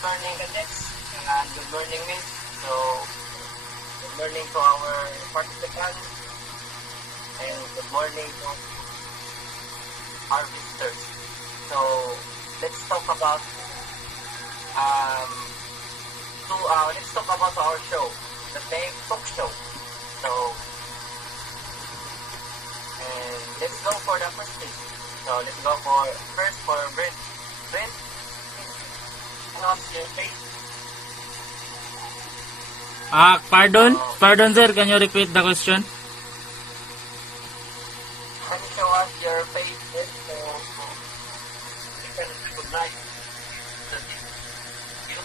morning, cadets, and good morning, Miss. So, good morning to our participants, and good morning to our visitors. So, let's talk about let's talk about our show, the name Talkshow. So, and let's go for the first thing. So, let's go first for Brent. Brent, what's your face? Pardon sir, can you repeat the question? Can you show us your face so we can recognize the you?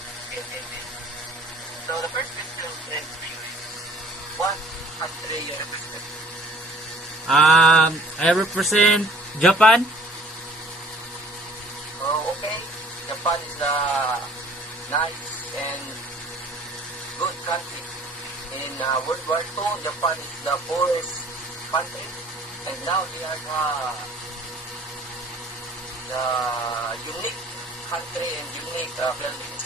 So the first question is for you is, what country you represent? I represent Japan. Oh, okay. Japan is a nice and good country. In World War II, Japan is the poorest country, and now they are the unique country and unique buildings.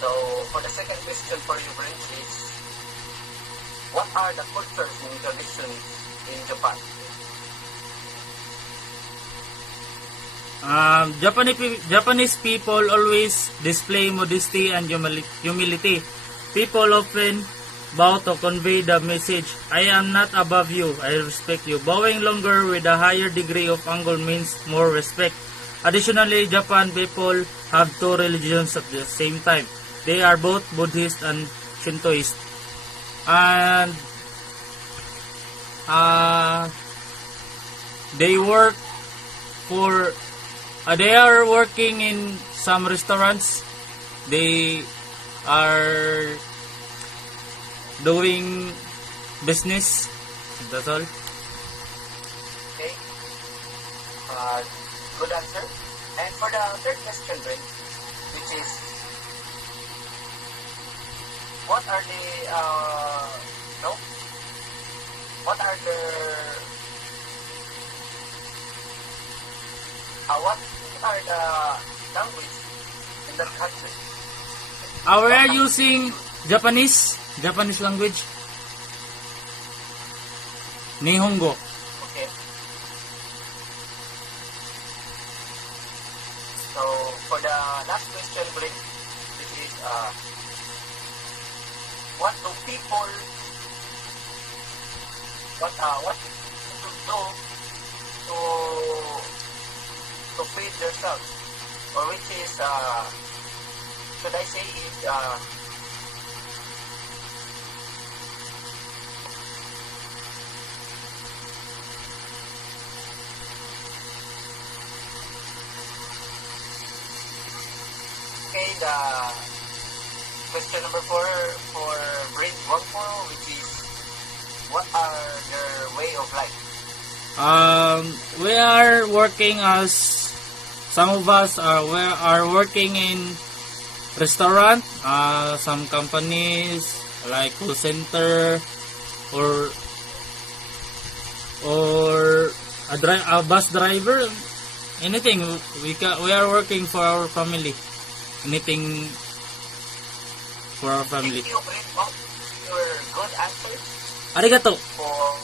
So, for the second question for you, Brent, is what are the cultures and traditions in Japan? Japanese people always display modesty and humility. People often bow to convey the message, I am not above you, I respect you. Bowing longer with a higher degree of angle means more respect. Additionally, Japan people have two religions at the same time. They are both Buddhist and Shintoist. And they are working in some restaurants. They are doing business. That's all. Okay. Good answer. And for the third question, Brent, which is, what are the language in that country? We are using Japanese language. Nihongo. Okay. So for the last question, Brent, this is what do people do to feed themselves, or which is should I say is okay, the question number 4 for Brent Wangpo, which is, what are their way of life? We are working as some of us are working in restaurant, some companies like call center or a bus driver, anything. We are working for our family. Anything for our family. Thank you, Brent, for your good answers. Arigato. For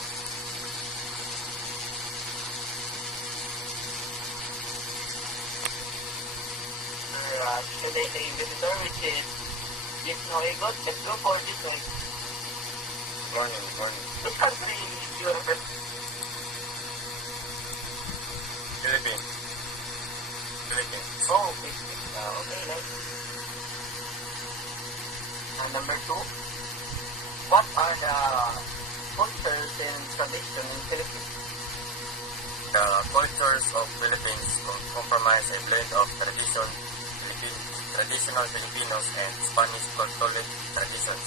today the visitor, which is Jisnoy Good. Let's go for Jisnoy. Morning. Which country is your represent? Philippines. Oh, okay, nice. And number 2, what are the cultures and traditions in Philippines? The cultures of Philippines comprise a blend of traditional Filipinos and Spanish cultural traditions,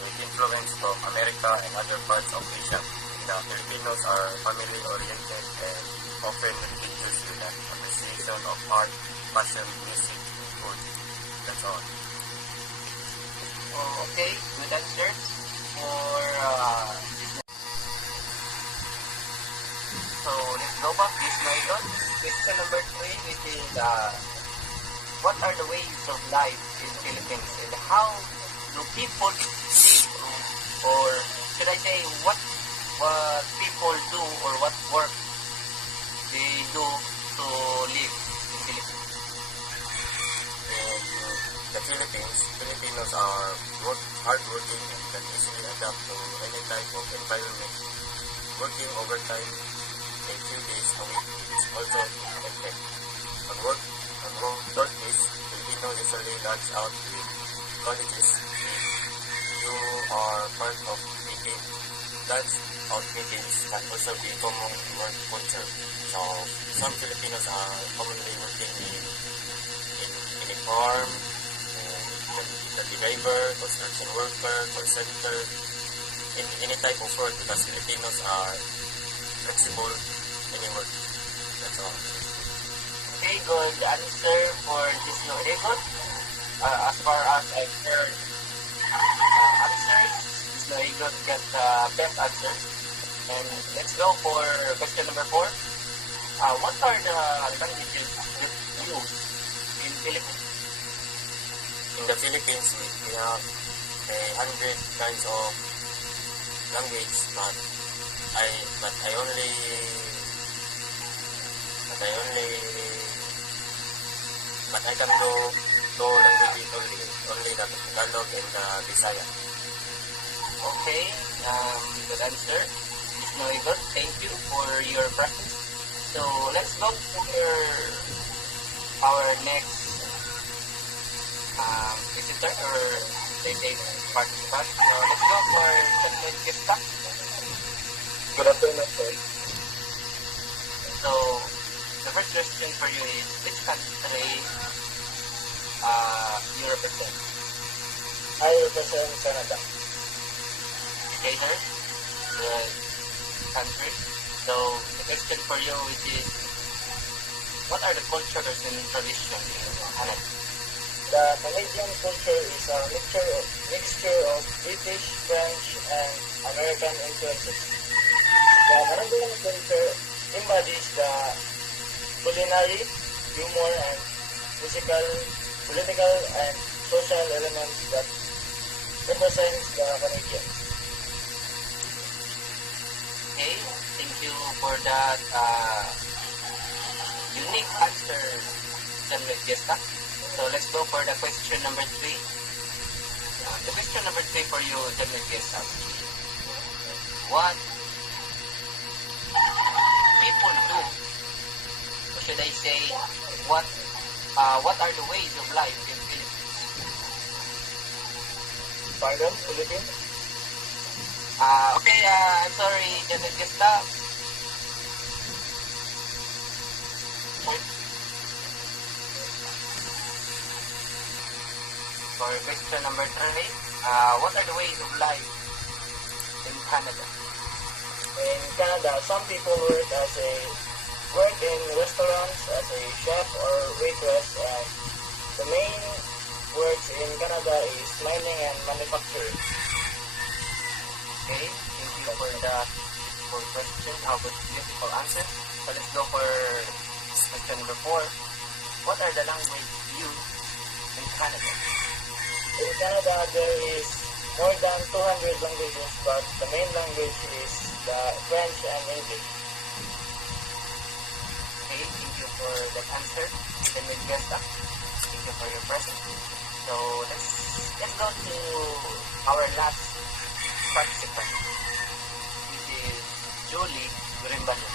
with influence from America and other parts of Asia. The Filipinos are family-oriented and often religious with an appreciation of art, fashion, music, food. That's all. Oh, okay, good answers for so let's go back this method. Question number 3, which is what are the ways of life in Philippines and how do people live, or should I say what people do or what work they do to live in Philippines? In the Philippines, Filipinos are hardworking and can easily adapt to any type of environment. Working overtime a few days a week is also expected. On work days, Filipinos usually lunch out with colleagues if you are part of a team. Lunch out meetings can also be common work culture. So some Filipinos are commonly working in a farm, the driver, construction worker, call center, in any type of work because Filipinos are flexible any work. That's all. Okay, good answer for this no record. As far as I've heard answers, this no record get best answer. And let's go for question number 4. What are the languages that you use in Philippines? In the Philippines, we have 100 kinds of language, but I can do two languages only the Tagalog and the Bisaya. Okay, good answer. Miss Noivot, thank you for your practice. So let's go for our next visitor or say participant. So let's go for Samuel Gesta. Good afternoon, sir. So the first question for you is, which country you represent? I represent Canada. Okay, sir. Good country. So the question for you is, what are the cultures and traditions in Canada? The Canadian culture is a mixture of British, French, and American influences. The Canadian culture embodies the culinary, humor, and physical, political, and social elements that represent the Canadians. Okay, thank you for that unique answer, Samuel Gesta. So let's go for the question number 3. The question number 3 for you, Samuel Gesta. What people do, or should I say, what are the ways of life in Philippines? Pardon, Philippines? Okay, I'm sorry, Samuel Gesta. For question number 3, what are the ways of life in Canada? In Canada, some people work in restaurants as a chef or waitress, and the main works in Canada is mining and manufacturing. Okay, thank you for the beautiful question. How about beautiful answer? So let's go for question number 4. What are the languages used in Canada? In Canada, there is more than 200 languages, but the main language is the French and English. Okay, thank you for that answer. Samuel Gesta, thank you for your presence. So let's go to our last participant, which is Julie Gurimbalin.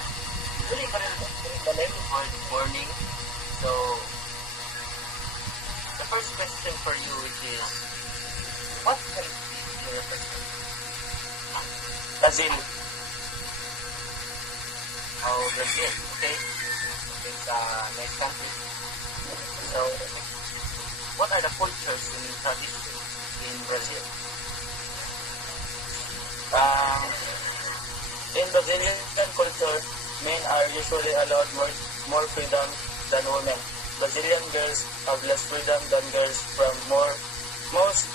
Julie Gurimbalin, good morning. So the first question for you is, what country do you represent? Brazil. Oh, Brazil. Okay. It's a nice country. So, what are the cultures and traditions in Brazil? In Brazilian culture, men are usually allowed more freedom than women. Brazilian girls have less freedom than girls from most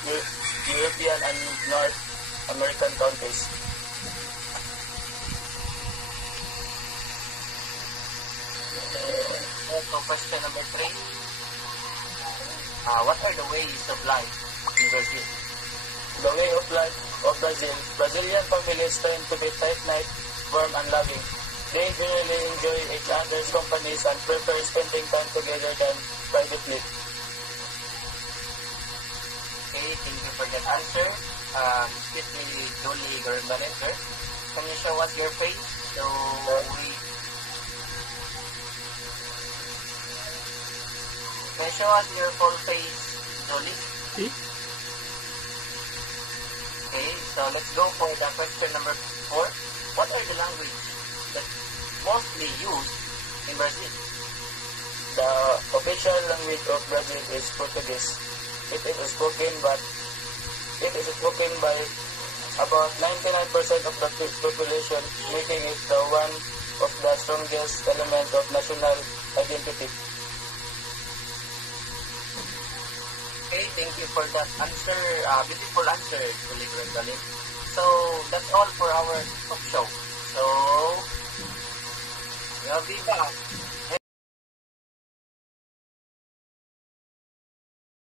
European and North American countries. So question number 3. What are the ways of life in Brazil? The way of life of Brazil. Brazilian families tend to be tight-knit, warm, and loving. They generally enjoy each other's companies and prefer spending time together than privately. Okay, thank you for that answer. Excuse me, Jolie Gormbanen, sir. Can you show us your face? So we... Can you show us your full face, Jolie? See? Okay, so let's go for the question number 4. What are the language that mostly used in Brazil? The official language of Brazil is Portuguese. It is spoken by about 99% of the population, making it the one of the strongest element of national identity. Okay, thank you for that answer. Beautiful answer, Julie Gwendolyn. So, that's all for our talk show. So, we'll be back